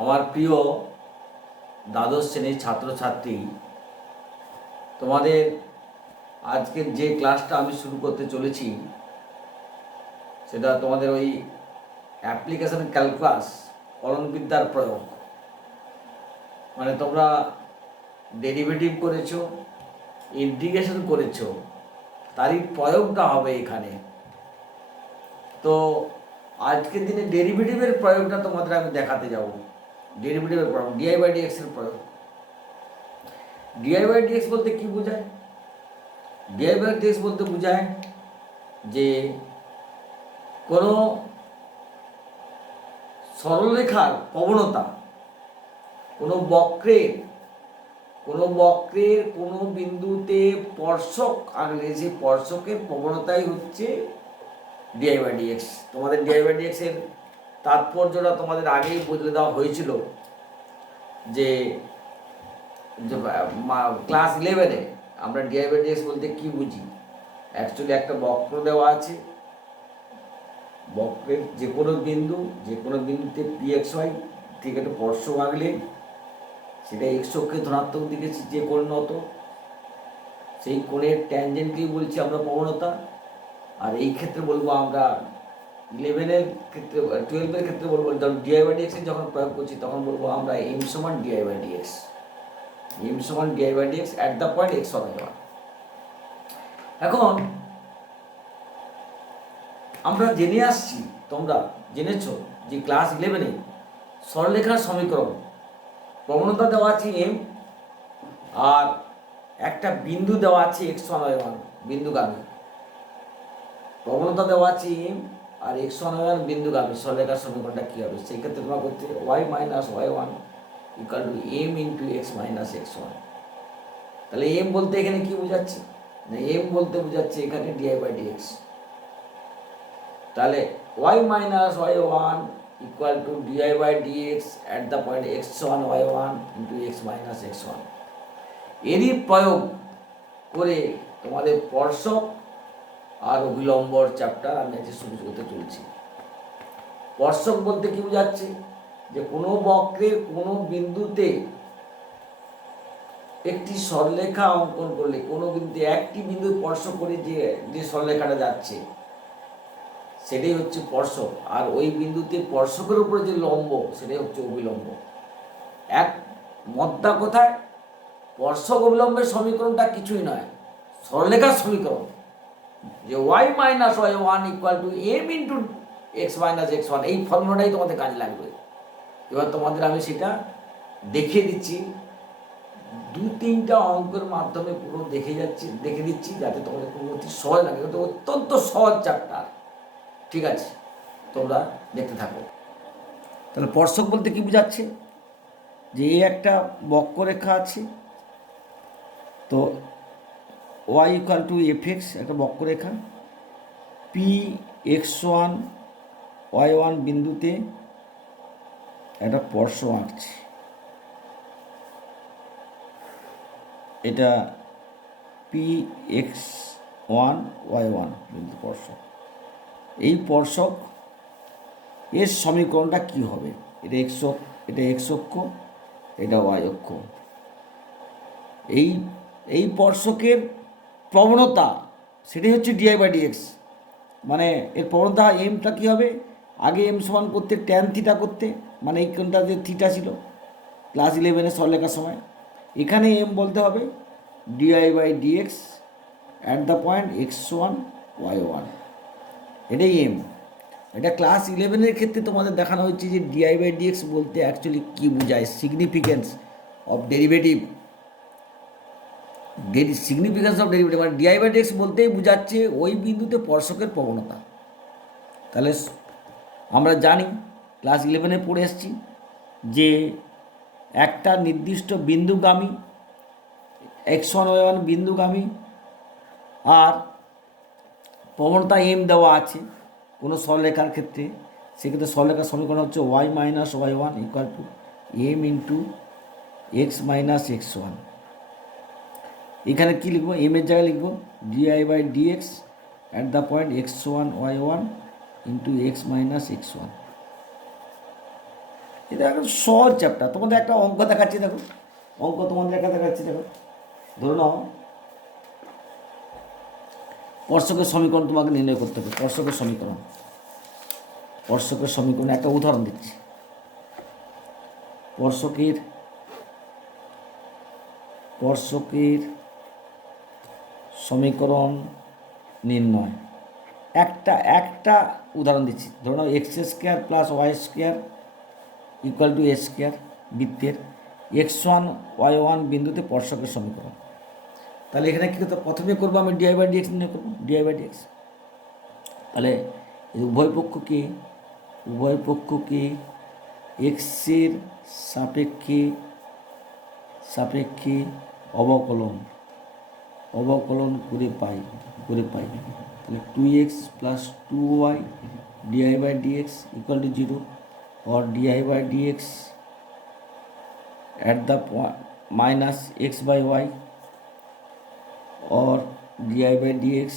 আমার প্রিয় দ্বাদশ শ্রেণীর ছাত্রছাত্রী, তোমাদের আজকের যে ক্লাসটা আমি শুরু করতে চলেছি সেটা তোমাদের ওই অ্যাপ্লিকেশন ক্যালকুলাস, ফলনবিদ্যার প্রয়োগ। মানে তোমরা ডেরিভেটিভ করেছো, ইন্টিগ্রেশন করেছো, তারই প্রয়োগটা হবে এখানে। তো আজকের দিনে ডেরিভেটিভের প্রয়োগটা তোমাদের আমি দেখাতে যাব। ডেরিভেটিভের প্রয়োগ, ডিআই বাই ডিএক্স এর প্রয়োগ। ডিআই বাই ডিএক্স বলতে কি বোঝায়? ডিআই বাই ডিএক্স বলতে বোঝায় যে কোনো সরলরেখার প্রবণতা, কোনো বক্রের কোনো বিন্দুতে স্পর্শক আঁকলে সেই স্পর্শকের প্রবণতাই হচ্ছে ডিআই বাই ডিএক্স। তোমাদের ডিআই বাই ডিএক্স এর তাৎপর্যটা তোমাদের আগেই বদলে দেওয়া হয়েছিল যে ক্লাস 11-এ আমরা ডিআই বাই ডিএক্স বলতে কি বুঝি। অ্যাকচুয়ালি একটা বক্র দেওয়া আছে, বক্রের যে কোনো বিন্দুতে পি এক্স ওয়াই ঠিক একটা স্পর্শক আঁকলে সেটা এক্স অক্ষে ধনাত্মক দিকে যে কোণ নত, সেই কোণের ট্যানজেন্টকেই বলছি আমরা প্রবণতা। আর এই ক্ষেত্রে বলবো আমরা 11-এর ক্ষেত্রে, 12-এর ক্ষেত্রে বলবো, যখন ডিআই বাই ডিএক্স যখন প্রয়োগ করছি তখন বলবো আমরা এম সমান ডিআই বাই ডিএক্স, এম সমান dy by dx at the point x one y. এখন আমরা জেনে আসছি, তোমরা জেনেছ যে ক্লাস 11-এ সরলরেখার সমীকরণ, প্রবণতা দেওয়া আছে এম, আর একটা বিন্দু দেওয়া আছে এক্স ওয়ান ওয়াই ওয়ান বিন্দুগামী। প্রবণতা দেওয়া আছে এম আর এক্স ওয়ান ওয়াই ওয়ান বিন্দুগামী, সরলরেখার সমীকরণটা কী হবে? সেই ক্ষেত্রে তোমরা করতে y minus y one equal to m into x minus x one. তাহলে এম বলতে এখানে কি বোঝাচ্ছে? না, এম বলতে বোঝাচ্ছে এখানে ডিআই বাই ডিএক্স। তাহলে y minus y one equal to dy by dx at the point x one y one into x minus x one. এরই প্রয়োগ করে তোমাদের স্পর্শক আর অভিলম্বর চ্যাপ্টার আমি আজকে শুরু করতে চলছি। স্পর্শক বলতে কি বোঝাচ্ছে? যে কোনো বক্রের কোনো বিন্দুতে একটি সরলরেখা অঙ্কন করলে, কোনো বিন্দুতে একটি বিন্দু স্পর্শ করে যে সরলরেখাটা যাচ্ছে সেটাই হচ্ছে স্পর্শক, আর ওই বিন্দুতে স্পর্শকের উপরে যে লম্ব সেটাই হচ্ছে অভিলম্ব। এক মদ্দা কোথায়? স্পর্শক অবিলম্বের সমীকরণটা কিছুই নয়, সরলরেখার সমীকরণ, যে y minus y one equal to m into x minus x one. এই ফর্মুলাটাই তোমাদের কাজে লাগবে। এবার তোমাদের আমি সেটা দেখিয়ে দিচ্ছি, 2-3টা অঙ্কের মাধ্যমে পুরো দেখে দিচ্ছি যাতে তোমাদের পুরো অতি সহজ লাগে। কিন্তু অত্যন্ত সহজ চ্যাপ্টার, ঠিক আছে? তোমরা দেখতে থাকো। তাহলে স্পর্শক বলতে কি বোঝাচ্ছে? যে এই একটা বক্ররেখা আছে, তো y equal to f x, একটা বক্ররেখা, p x one y one বিন্দুতে একটা স্পর্শ আঁকছে। এটা p x one y one বিন্দু স্পর্শক। এই স্পর্শক এর সমীকরণটা কী হবে? এটা এক্স অক্ষ, এটা ওয়াই অক্ষ। এই স্পর্শকের প্রবণতা সেটাই হচ্ছে ডিআই বাই ডিএক্স। মানে এর প্রবণতা এমটা কী হবে? আগে এম সমান করতে ট্যান থিটা করতে, মানে এই কোণটা যে থিটা ছিল ক্লাস 11-এ সরলরেখার সময়, এখানে এম বলতে হবে dy by dx at the point x one y one, এটাই এম। এটা ক্লাস 11-এর ক্ষেত্রে তোমাদের দেখানো হচ্ছে যে ডিআই বাই ডিএক্স বলতে অ্যাকচুয়ালি কী বোঝায়, significance of derivative. Significance of derivative মানে ডিআই বাই ডিএক্স বলতেই বোঝাচ্ছে ওই বিন্দুতে স্পর্শকের প্রবণতা। তাহলে আমরা জানি, ক্লাস 11-এ পড়ে এসেছি যে একটা নির্দিষ্ট বিন্দুগামী এক্স ওয়ান ওয়াই ওয়ান বিন্দুগামী, আর প্রবণতা এম দেওয়া আছে কোনো সরলরেখার ক্ষেত্রে, সেক্ষেত্রে সরলরেখার সমীকরণ হচ্ছে y minus y one equal to m into x minus x one. এখানে কী লিখবো? এম এর জায়গায় লিখবো dy by dx at the point x one y one into x minus x one. এটা এখন সহজ চ্যাপ্টার। তোমাদের একটা অঙ্ক দেখাচ্ছি, দেখো অঙ্ক তোমাদের একটা দেখাচ্ছি, দেখো ধরে নাও স্পর্শকের সমীকরণ তোমাকে নির্ণয় করতে হবে। স্পর্শকের সমীকরণ, স্পর্শকের সমীকরণ একটা উদাহরণ দিচ্ছি। স্পর্শকের স্পর্শকের সমীকরণ নির্ণয়, একটা একটা উদাহরণ দিচ্ছি। ধরো নাও x square plus y square equal to a square বৃত্তের x1 y1 বিন্দুতে স্পর্শকের সমীকরণ। তাহলে এখানে কী করতে, প্রথমে করবো আমি ডিআই বাই ডিএক্স নির্ণয় করবো, ডিআই বাই ডিএক্স। তাহলে উভয় পক্ষকে এক্সের সাপেক্ষে সাপেক্ষে অবকলন করে পাই। তাহলে 2x plus 2y dy by dx equal to 0, और dy by dx at the minus x by y, or di by dx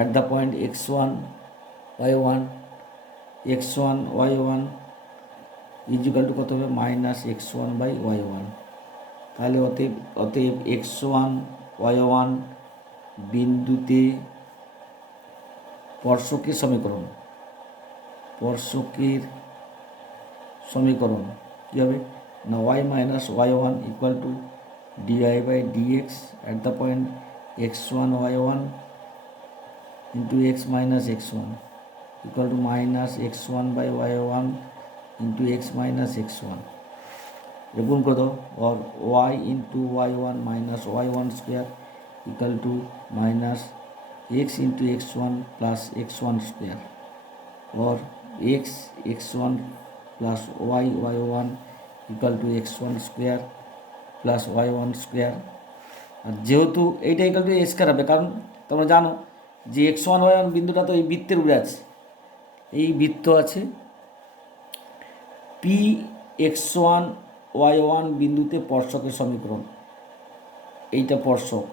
at the point x1 y1 is equal to কত হবে মাইনাস x1 by y1। তাহলে অতএব x1 y1 বিন্দুতে স্পর্শকের সমীকরণ কী হবে না, y minus y1 equal to di by dx at the point x1 y1 into x minus x1 equal to minus x1 by y1 into x minus x1 গুণ করে দাও, or y into y1 minus y1 square equal to minus x into x1 plus x1 square, or x1 plus y1 equal to x1 square plus y1 square. আর যেহেতু এইটা equal to a square হবে, কারণ তোমরা জানো যে x1 y1 বিন্দুটা তো এই বৃত্তের উপরে আছে, এই বৃত্ত আছে পি x1 y1 বিন্দুতে স্পর্শকের সমীকরণ, এইটা স্পর্শক।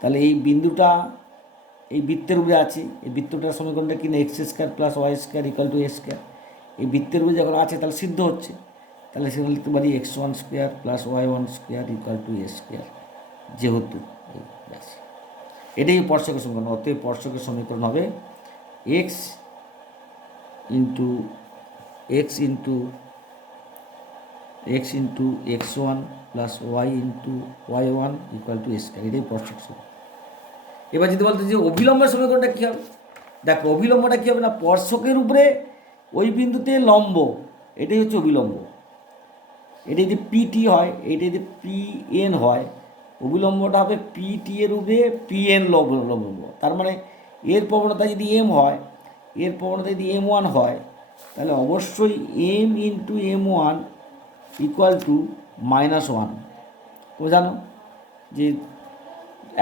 তাহলে এই বিন্দুটা এই বৃত্তের উপরে আছে, এই বৃত্তটার সমীকরণটা কিনা x square plus y square equal to a square. এই বৃত্তের উপরে যখন আছে তাহলে সিদ্ধ হচ্ছে, তাহলে সেখানে লিখতে পারি x1 square plus y1 square equal to a square, যেহেতু ব্যাস এটাই স্পর্শকের সমীকরণ। অতএব স্পর্শকের সমীকরণ হবে x into x1 plus y into y1 equal to a square, এটাই স্পর্শক সমীকরণ। এবার যদি বলতে যে অভিলম্বের সমীকরণটা কী হবে, দেখো অভিলম্বটা কী হবে না, স্পর্শকের উপরে ওই বিন্দুতে লম্ব, এটাই হচ্ছে অভিলম্ব। এটা যদি পিটি হয়, এটা যদি পিএন হয়, অভিলম্বটা হবে পিটি এর উপরে পিএন লম্ব। তার মানে এর প্রবণতা যদি এম হয়, এর প্রবণতা যদি m1 হয়, তাহলে অবশ্যই m into m1 equal to -1। তুমি জানো যে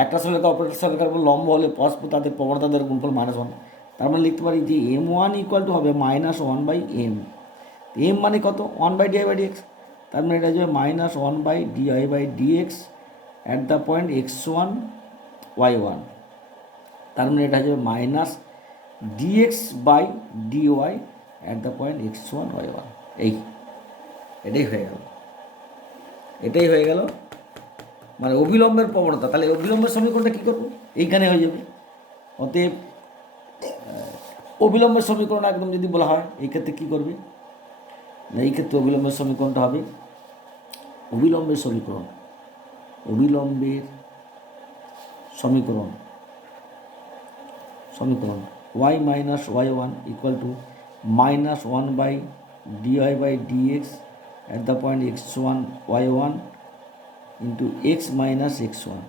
একটা সরলরেখা অপরের সরলরেখার উপর লম্ব হলে পরস্পর তাদের প্রবণতাদের গুণফল -1। তার মানে লিখতে পারি যে m1 ইকুয়াল টু হবে -1 বাই m। m মানে কত, 1 বাই ডিআই বাই ডিএক্স। তার মানে এটা যাবে -1 by dy by dx at the point x1 y1। তার মানে এটা যাবে minus dx by dy at the point x1 y1। এটাই হয়ে গেল মানে অভিলম্বের প্রবণতা। তাহলে অভিলম্বের সমীকরণটা কী করবো, এইখানে হয়ে যাবে। অতএব অভিলম্বের সমীকরণ একদম যদি বলা হয়, এই ক্ষেত্রে কী করবে না, এই ক্ষেত্রে অভিলম্বের সমীকরণটা হবে অভিলম্বের সমীকরণ y minus y1 equal to -1 by dy by dx at the point x1 y1 into x minus x1।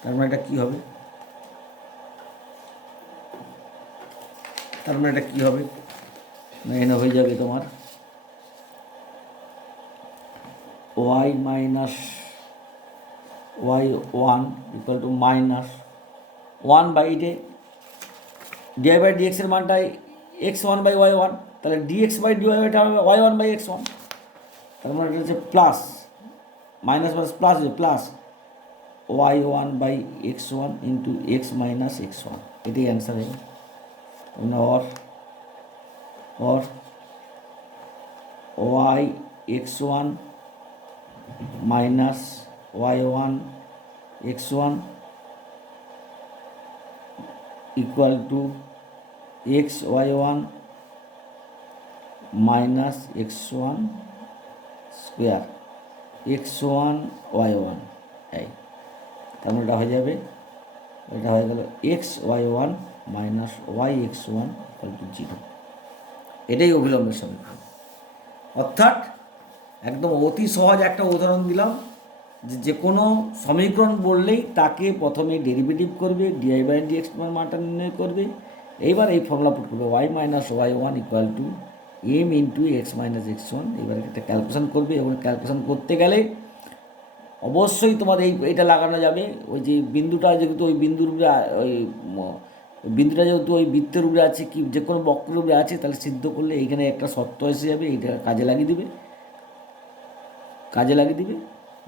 তার মানে এটা কী হবে, না এখানে হয়ে যাবে তোমার y minus y1 equal to -1 by dy by ডিএক্সের মানটাই x1 বাই y1, তাহলে ডিএক্স বাই ডিওয়াইটা হবে y1 বাই x1। তার মানে এটা হচ্ছে plus minus plus plus y1 by x1 into x minus x1, এটাই অ্যান্সার হবে। और y x one minus y one x one equal to x y one minus x one square x one y one. এই তার এটা হয়ে যাবে, এটা হয়ে গেল x y one minus y x one equal to 0। এটাই অভিলম্বের সমীকরণ। অর্থাৎ একদম অতি সহজ একটা উদাহরণ দিলাম যে কোনো সমীকরণ বললেই তাকে প্রথমে ডেরিভেটিভ করবে, ডিআই বাই ডিএক্স মানটা নির্ণয় করবে, এইবার এই ফর্মুলা পুট করবে y minus y one equal to m into x minus x one. এবার একটা ক্যালকুলেশন করবে এবং ক্যালকুলেশন করতে গেলে অবশ্যই তোমার এইটা লাগানো যাবে। ওই যে বিন্দুটা যেহেতু ওই বিন্দুর উপরে ওই বিন্দুটা যেহেতু ওই বৃত্তের উপরে আছে, কি যে কোনো বক্রের উপরে আছে, তাহলে সিদ্ধ করলে এইখানে একটা শর্ত এসে যাবে, এইটা কাজে লাগিয়ে দিবে,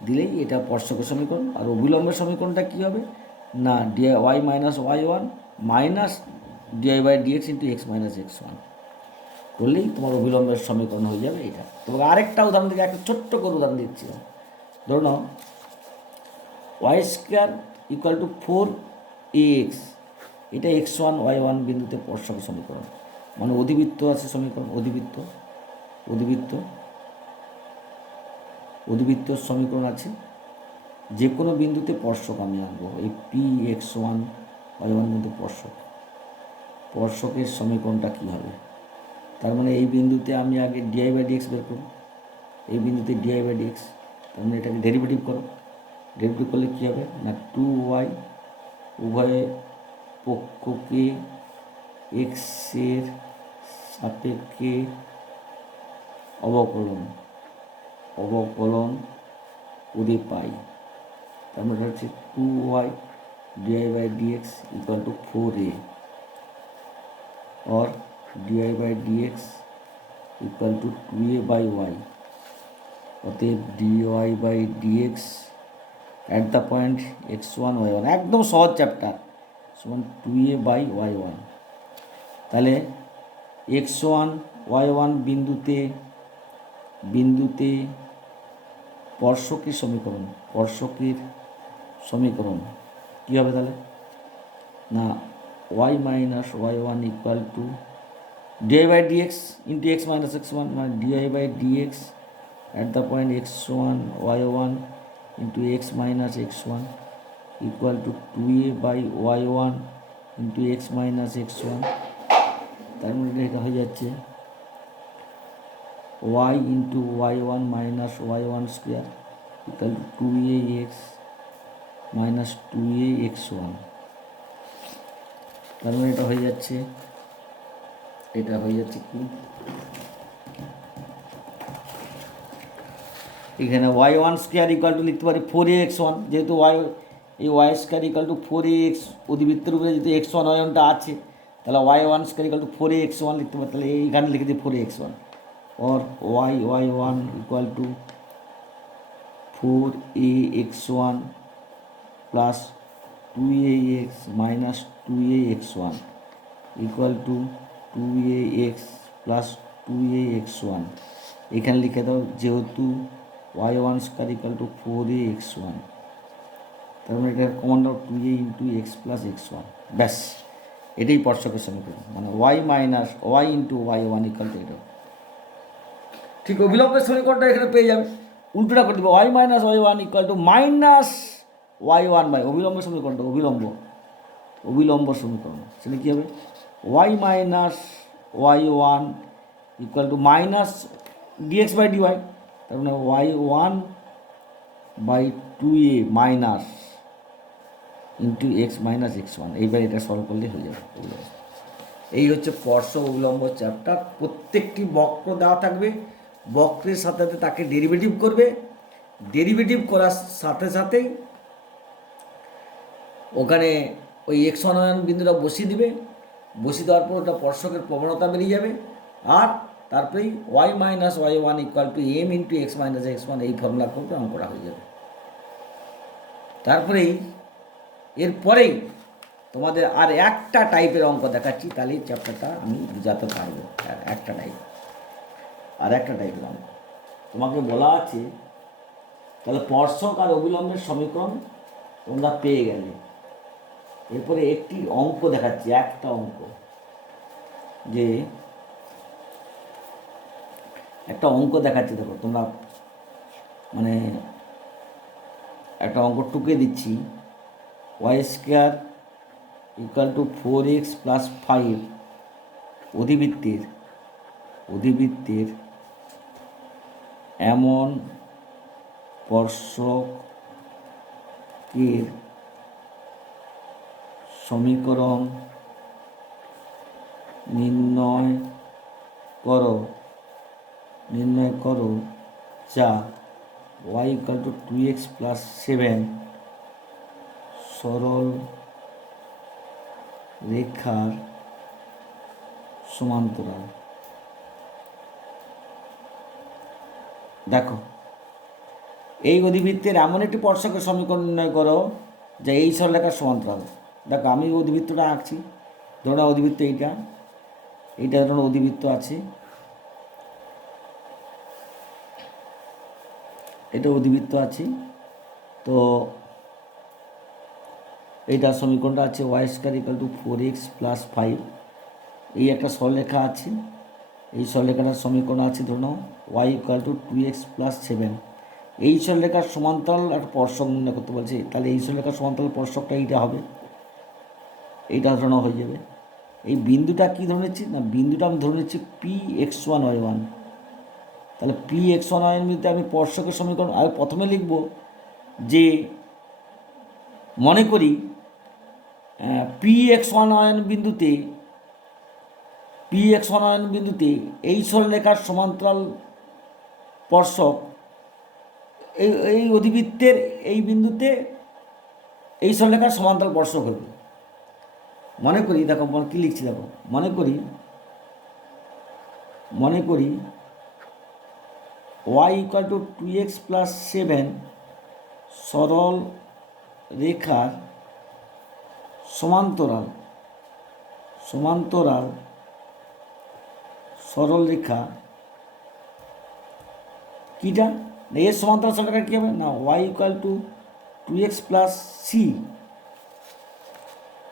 দিলেই এটা স্পর্শকের সমীকরণ। আর অভিলম্বের সমীকরণটা কী হবে না, dy y minus y one minus dy by dx into x minus x one করলেই তোমার অভিলম্বের সমীকরণ হয়ে যাবে এটা। তোমাকে আরেকটা উদাহরণ থেকে একটা ছোট্ট করে উদাহরণ দিচ্ছি। ধরো নাও y square equal to 4ax, এটা এক্স ওয়ান ওয়াই ওয়ান বিন্দুতে স্পর্শকের সমীকরণ, মানে অধিবৃত্ত আছে সমীকরণ, অধিবৃত্তর সমীকরণ আছে। যে কোনো বিন্দুতে স্পর্শক আমি আনবো, এই P x one y one বিন্দু স্পর্শকের সমীকরণটা কী হবে? তার মানে এই বিন্দুতে আমি আগে ডিআই বাই ডিএক্স বের করব, এই বিন্দুতে ডিআই বাই ডিএক্স, তার মানে এটাকে ডেরিভেটিভ করো। ডেরিভেটিভ করলে কী হবে না, 2y উভয় পক্ষকে এক্সের সাপেক্ষে অবকলন করে পাই। তার মানে হচ্ছে 2y dy by dx equal to 4a और dy by dx equal to 2a by y. অতএব dy by dx at the point x one y one, একদম সহজ চ্যাপ্টার, সমান 2a বাই ওয়াই ওয়ান। তাহলে এক্স ওয়ান ওয়াই ওয়ান বিন্দুতে স্পর্শকের সমীকরণ কী হবে তাহলে না, y minus y one equal to dy by dx into x minus x one, মানে dy by dx at the point x1 y1 into x minus x1 equal to 2a by y1 into x minus x1। তার মধ্যে এটা হয়ে যাচ্ছে y into y1 minus y1 square equal to 2ax minus 2ax1। তার মানে এটা হয়ে যাচ্ছে কি, এখানে y one square equal to লিখতে পারি 4ax1, যেহেতু এই y square equal to 4ax, অধিবৃত্তের উপরে যেহেতু এক্স ওয়ান ওয়াই ওয়ানটা আছে, তাহলে y one square equal to 4ax1 লিখতে পারি। তাহলে এইখানে লিখে দিই 4ax1 और y one equal to 4ax1 plus 2ax minus 2ax1 equal to 2ax plus 2ax1। এখানে লিখে দাও যেহেতু y1 square equal to 4ax1, তার মানে এটা কমন দাও 2a into x plus x1। ব্যাস, এটাই স্পর্শকের সমীকরণ, মানে y minus y into y one equal to এটা। ঠিক অভিলম্বের সমীকরণটা এখানে পেয়ে যাবে, উল্টোটা করে দেবে y minus y one equal to minus y one by অভিলম্বের সমীকরণটা, অভিলম্ব সমীকরণ, সেটা কী হবে y minus y one equal to minus dx by dy, তার মানে y one by 2a minus into x minus x one. এইবার এটা সলভ করলে হয়ে যাবে। এই হচ্ছে স্পর্শ অভিলম্ব চ্যাপ্টার। প্রত্যেকটি বক্র দেওয়া থাকবে, বক্রের সাথে সাথে তাকে ডেরিভেটিভ করবে, ডেরিভেটিভ করার সাথে সাথেই ওখানে ওই এক্স ওয়ান ওয়ান বিন্দুটা বসিয়ে দিবে, বসিয়ে দেওয়ার পর ওটা স্পর্শকের প্রবণতা বেরিয়ে যাবে, আর তারপরেই y minus y one equal to m into x minus x one, এই ফর্মুলা করবে, অঙ্কটা হয়ে যাবে। তারপরেই এরপরেই তোমাদের আর একটা টাইপের অঙ্ক দেখাচ্ছি, তাহলেই চ্যাপ্টারটা আমি বোঝাতে পারবো। একটা টাইপ আর একটা টাইপের অঙ্ক তোমাকে বলা আছে, তাহলে স্পর্শক আর অবিলম্বের সমীকরণ তোমরা পেয়ে গেলে। এরপরে একটি অঙ্ক দেখাচ্ছি, একটা অঙ্ক, যে একটা অঙ্ক দেখাচ্ছি, দেখো তোমরা, মানে একটা অঙ্ক টুকে দিচ্ছি। Y square equal to 4x plus 5 অধিবৃত্তের এমন স্পর্শকের সমীকরণ নির্ণয় করো যা y equal to 2x plus 7 সরল রেখার সমান্তরাল। দেখো, এই অধিবৃত্তের এমন একটি স্পর্শকের সমীকরণ নির্ণয় করো যা এই সরলরেখার সমান্তরাল। দেখো, আমি অধিবৃত্তটা আঁকছি। ধরো অধিবৃত্ত এইটা ধরো অধিবৃত্ত আছে, এটা অধিবৃত্ত আছে। তো এইটার সমীকরণটা আছে y square equal to 4x plus 5। এই একটা সরলরেখা আছে, এই সরলরেখাটার সমীকরণ আছে ধরো Y equal two 2x plus 7। এই সরলরেখার সমান্তরাল একটা স্পর্শক নির্ণয় করতে বলছে, তাহলে এই সরলরেখার সমান্তরাল স্পর্শকটা এইটা হবে, এইটা ধরো হয়ে যাবে। এই বিন্দুটা কী ধরে নিচ্ছি না, বিন্দুটা আমি ধরে নিচ্ছি Px1y1। তাহলে Px1y1 বিন্দুতে আমি স্পর্শকের সমীকরণ আমি প্রথমে লিখব যে, মনে করি Px1y1 বিন্দুতে এই সরলরেখার সমান্তরাল স্পর্শক এই অধিবৃত্তের এই বিন্দুতে এই সরলরেখার সমান্তরাল স্পর্শক হবে। মনে করি, দেখো কী লিখছি, দেখো মনে করি y equal to 2x plus 7 সরল রেখার সমান্তরাল সরল রেখা কীটা, এর সমান্তরাল সরলরেখা কী হবে না, y equal to 2x plus c।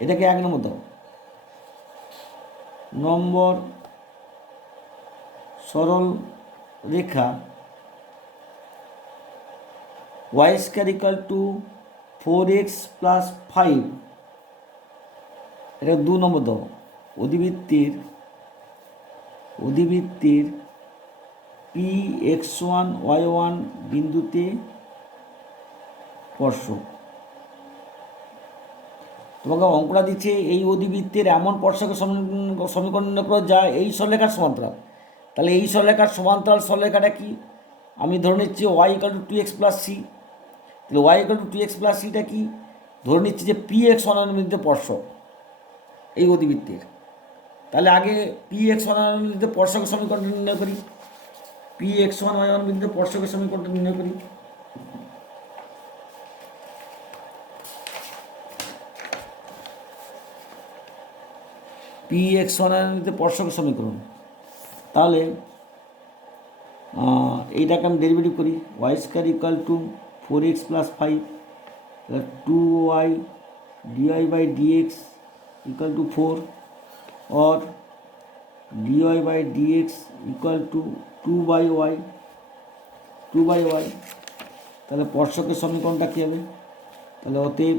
এটাকে 1 নম্বর দাও। নম্বর সরল রেখা y square equal to 4x plus 5, এটা 2 নম্বর দাও। অধিবৃত্তের Px1y1 বিন্দুতে স্পর্শক। তোমাকে অঙ্কটা দিচ্ছে, এই অধিবৃত্তের এমন স্পর্শকের সমীকরণ নির্ণয় করো যা এই সরলরেখার সমান্তরাল। তাহলে এই সরলরেখার সমান্তরাল সরলরেখাটা কি, আমি ধরে নিচ্ছি y equal to 2x plus c। তাহলে y equal to 2x plus সিটা কি, ধরে নিচ্ছি যে Px1y1 বিন্দুতে স্পর্শক এই অধিবৃত্তের। তাহলে আগে Px1y1 বিন্দুতে স্পর্শকের সমীকরণটা নির্ণয় করি। Px1y1 বিন্দুতে স্পর্শকের সমীকরণটা নির্ণয় করি। Px1y1 বিন্দুতে স্পর্শকের সমীকরণ, তাহলে এইটাকে আমি ডেরিভেটিভ করি। Y square equal to 4x plus 5 2y dy by dx equal to 4 और dy by dx equal to 2 by y। তাহলে স্পর্শকের সমীকরণটা কী হবে, তাহলে অতএব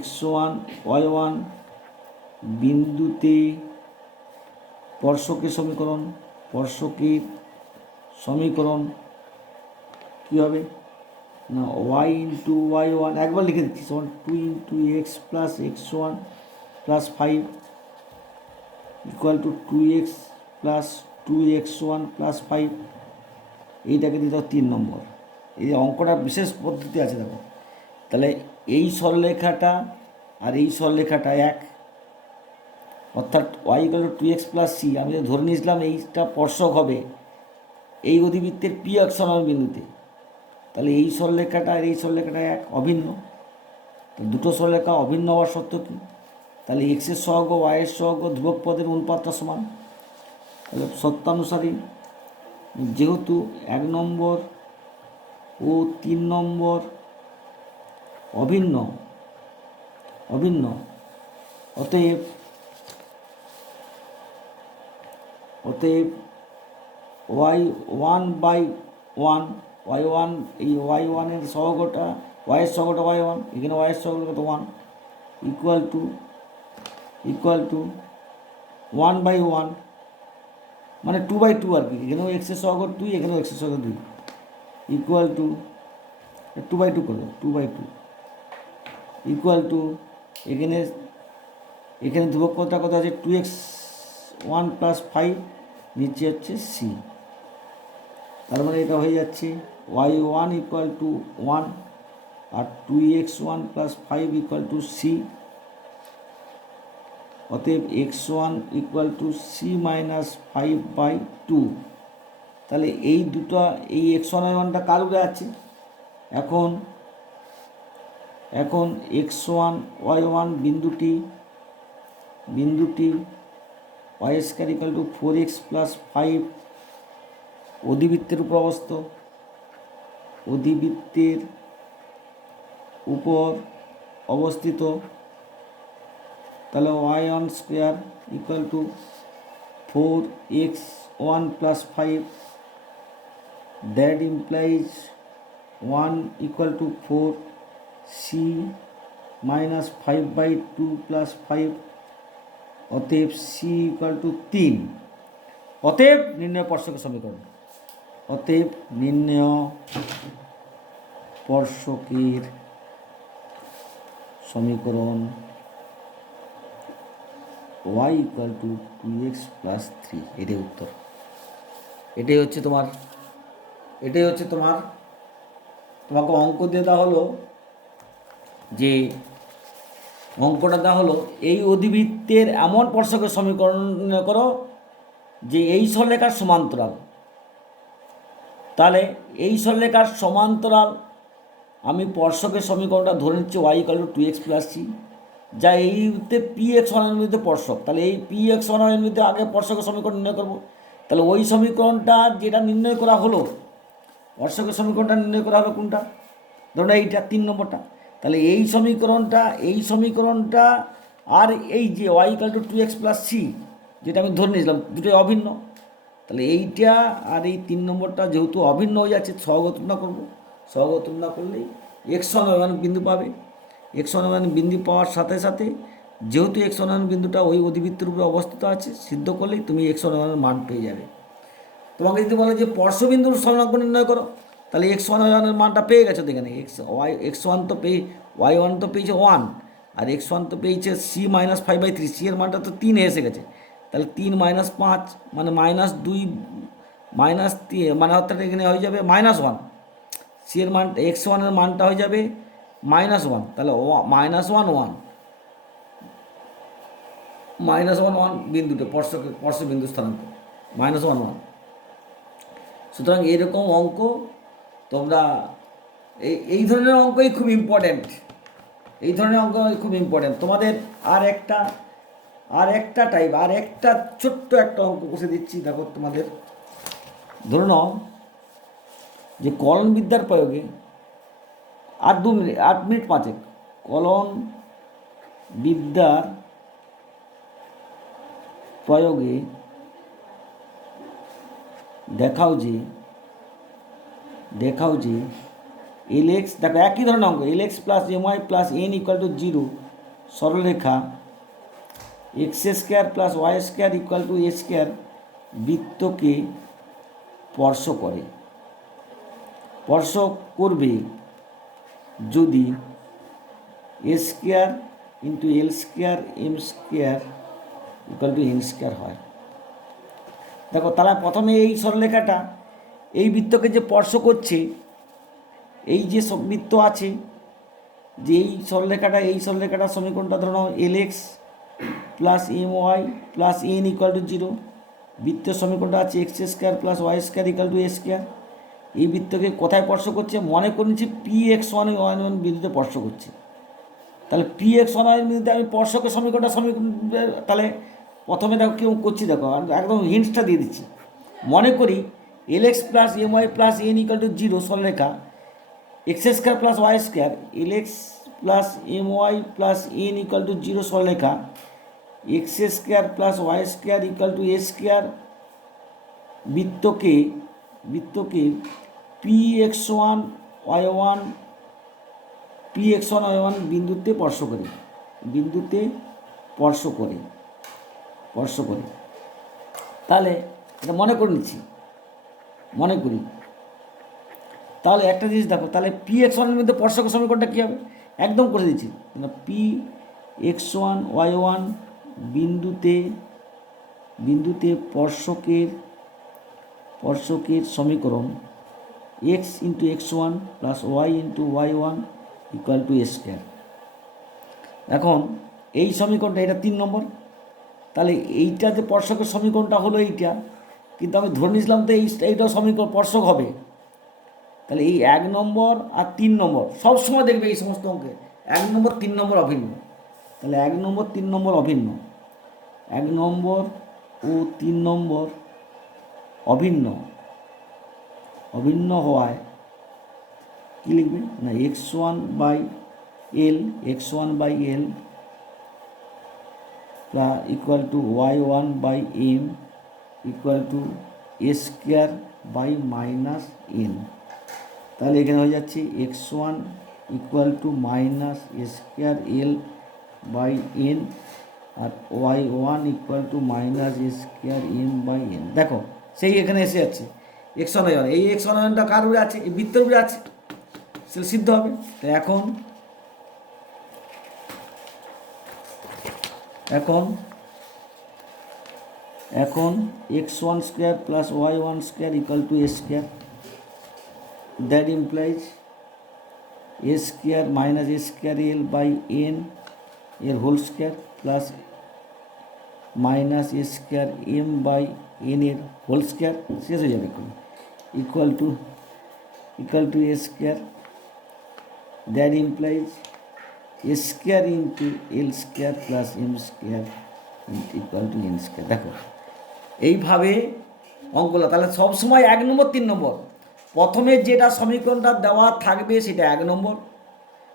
x1 y1 বিন্দুতে স্পর্শকের সমীকরণ কী হবে না, y ইন্টু y1 একবার লিখে দিচ্ছি, সমান 2 into x plus x1 plus 5 equal two 2x plus 2x1 plus 5। এইটাকে দিতে হবে 3 নম্বর। এই অঙ্কটা বিশেষ পদ্ধতি আছে, দেখো। তাহলে এই সরলরেখাটা আর এই সরলরেখাটা এক, অর্থাৎ y equal to 2x plus c। আমি ধরে নিয়েছিলাম এইটা স্পর্শক হবে এই অধিবৃত্তের Px1y1 বিন্দুতে। তাহলে এই সরলরেখাটা আর এই সরলরেখাটা এক, অভিন্ন। তো দুটো সরলরেখা অভিন্ন হওয়ার সত্য কী, তাহলে এক্সের সহগ ওয়াইয়ের সহগ ধ্রুবক পদের অনুপাতটা সমান। তাহলে সত্যানুসারী যেহেতু 1 নম্বর ও 3 নম্বর অভিন্ন অভিন্ন অতএব অতএব y1/1 y1 এই y1 এর সহগটা y এর সহগটা y1, এখানে y এর সহগটা 1 ইকুয়াল টু 1/1 মানে 2/2 আর কি, এখানেও x এর সহগ 2, এখানেও x এর সহগ 2 ইকুয়াল টু 2/2 করো 2/2 ইকুয়াল টু এখানে ধ্রুবকটা কত আছে 2x1 + 5, নিচে হচ্ছে c, তার মানে এটা হয়ে যাচ্ছে y1 ইকুয়াল টু 1 আর 2x1 + 5 ইকুয়াল টু c, অতএব x1 ইকুয়াল টু c - 5/2। তাহলে এই দুটো এই x1 y1টা কার উপরে আছে, এখন x1 y1 বিন্দুটি y² ইকুয়াল টু 4x + 5 অধিবৃত্তের উপর অবস্থিত, তাহলে y1² equal to 4x1 + 5, that implies 1 equal to 4, c - 5/2 + 5, অতএব c ইকুয়াল টু 3। অতএব নির্ণয় স্পর্শকের সমীকরণ, অতএব নির্ণয় স্পর্শকের সমীকরণ y ইকুয়াল টু 2x + 3, এটাই উত্তর। এটাই হচ্ছে তোমার তোমাকে অঙ্ক দিয়ে দেওয়া হলো, যে অঙ্কটা দেওয়া হলো এই অধিবৃত্তের এমন স্পর্শকের সমীকরণ নির্ণয় করো যে এই সরলরেখার সমান্তরাল। তাহলে এই সরলরেখার সমান্তরাল আমি স্পর্শকের সমীকরণটা ধরে নিচ্ছি y equal to 2x + c, যা এইতে px1 এর মধ্যে স্পর্শক। তাহলে এই px1 এর মধ্যে আগে স্পর্শকের সমীকরণ নির্ণয় করব। তাহলে ওই সমীকরণটা যেটা নির্ণয় করা হলো, স্পর্শকের সমীকরণটা নির্ণয় করা হলো কোনটা, ধরুন এইটা 3 নম্বরটা। তাহলে এই সমীকরণটা আর এই যে y equal to 2x + c, যেটা আমি ধরে নিয়েছিলাম, দুটোই অভিন্ন। তাহলে এইটা আর এই 3 নম্বরটা যেহেতু অভিন্ন হয়ে যাচ্ছে, সহগ তুলনা করব। সহগ তুলনা করলেই x1 y1 বিন্দু পাবে। x1 y1 বিন্দু পাওয়ার সাথে সাথে যেহেতু x1 y1 বিন্দুটা ওই অধিবৃত্তের উপরে অবস্থিত আছে, সিদ্ধ করলেই তুমি x1 y1 এর মান পেয়ে যাবে। তোমাকে যদি বলে যে স্পর্শবিন্দুর স্থানাঙ্ক নির্ণয় করো, তাহলে x1 y1 এর মানটা পেয়ে গেছো। এখানে x1 তো y1 তো পেয়েছে 1, আর x1 তো পেয়েছে c - 5/3, c এর মানটা তো 3 এসে গেছে। তাহলে 3 - 5 মানে -2 -3, মানে অর্থাৎ এখানে হয়ে যাবে -1, c এর মান x1 এর মানটা হয়ে যাবে -1। তাহলে -1 -1 বিন্দুটা স্পর্শবিন্দু স্থানাঙ্ক -1। সুতরাং এইরকম অঙ্ক তোমরা এই ধরনের অঙ্কই খুব ইম্পর্ট্যান্ট। তোমাদের আর একটা ছোট্ট একটা অঙ্ক কষে দিচ্ছি, দেখো তোমাদের। ধরে নাও যে কলন বিদ্যার প্রয়োগে 8 মিনিট 5 কলন বিদ্যার প্রয়োগে দেখাও যে lx, দেখো একই ধরনের অঙ্ক, lx + my + n equal to 0 সরলরেখা x² + y² equal to a² বৃত্তকে স্পর্শ করবে যদি a² × l² m² equal to n² হয়। দেখো তারা প্রথমে এই সরলরেখাটা এই বৃত্তকে যে স্পর্শ করছে, এই যে বৃত্ত আছে, যে এই সরলরেখাটার সমীকরণটা ধরো নাও lx + my + n equal to 0, বৃত্তের সমীকরণটা আছে x² + y² equal to a²। এই বৃত্তকে কোথায় স্পর্শ করছে, মনে করে নিচ্ছি px1 y1 বিন্দুতে স্পর্শ করছে। তাহলে px1 y বিন্দুতে আমি স্পর্শকের সমীকরণটা তাহলে প্রথমে দেখো কেউ করছি, দেখো একদম হিন্টসটা দিয়ে দিচ্ছি। মনে করি l x plus m y plus n equal to zero সরলরেখা x square plus y square l x plus m y plus n equal to zero সরলরেখা x square plus y square equal to a square বৃত্তকে p x one y one বিন্দুতে স্পর্শ করে তাহলে এটা মনে করে নিচ্ছি তাহলে একটা জিনিস দেখো, তাহলে পি এক্স ওয়ানের মধ্যে স্পর্শকের সমীকরণটা কী হবে, একদম করে দিচ্ছি। P x one y one বিন্দুতে স্পর্শকের সমীকরণ x into x one plus y into y one equal to a square. এখন এই সমীকরণটা, এটা 3 নম্বর, তাহলে এইটা যে স্পর্শকের সমীকরণটা হলো এইটা, কিন্তু আমি ধরে নিয়েছিলাম তো এইটাও সমীকরণ স্পর্শক হবে। তাহলে এই 1 নম্বর আর 3 নম্বর সবসময় দেখবে এই সমস্ত অঙ্কে 1 নম্বর 3 নম্বর অভিন্ন। তাহলে 1 নম্বর 3 নম্বর অভিন্ন, 1 নম্বর ও 3 নম্বর অভিন্ন হওয়ায় কী লিখবে না, x one by l equal to y one by m equal to a square by minus n. তাহলে এখানে হয়ে যাচ্ছে x one equal to minus a square l by n আর y one equal to minus a square m by n. দেখো সেই এখানে এসে যাচ্ছে এক্স ওয়ান ওয়ান, এই এক্স ওয়ান ওয়ানটা কার উপরে আছে, এই বৃত্তের উপরে আছে, সেটা সিদ্ধ হবে। তো এখন x one square plus y one square equal to a square, that implies a square minus a square l by n এর whole square plus minus a square m by n এর হোল স্কোয়ার, শেষ হয়ে যাবে equal to a square, that implies a square into l square plus m square equal to n square. দেখো এইভাবে অঙ্কগুলো, তাহলে সবসময় 1 নম্বর 3 নম্বর, প্রথমে যেটা সমীকরণটা দেওয়া থাকবে সেটা 1 নম্বর।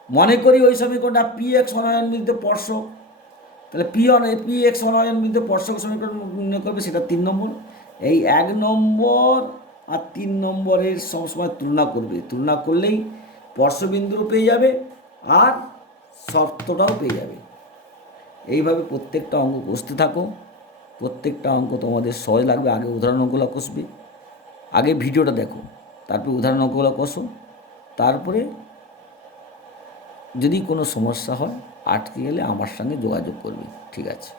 মনে করি ওই সমীকরণটা পি এক্স ওয়ান বিরুদ্ধে স্পর্শক, তাহলে পি এক্স ওয়ান বিরুদ্ধে স্পর্শক সমীকরণ নির্ণয় করবে, সেটা 3 নম্বর। এই 1 নম্বর আর 3 নম্বরের সবসময় তুলনা করলেই স্পর্শবিন্দুও পেয়ে যাবে আর শর্তটাও পেয়ে যাবে। এইভাবে প্রত্যেকটা অঙ্ক কষতে থাকো, প্রত্যেকটা অঙ্ক তোমাদের সহজ লাগবে। আগে উদাহরণ অঙ্কগুলো কষবে, আগে ভিডিওটা দেখো, তারপরে উদাহরণ অঙ্কগুলো কষো, তারপরে যদি কোনো সমস্যা হয় আটকে গেলে আমার সঙ্গে যোগাযোগ করবে। ঠিক আছে।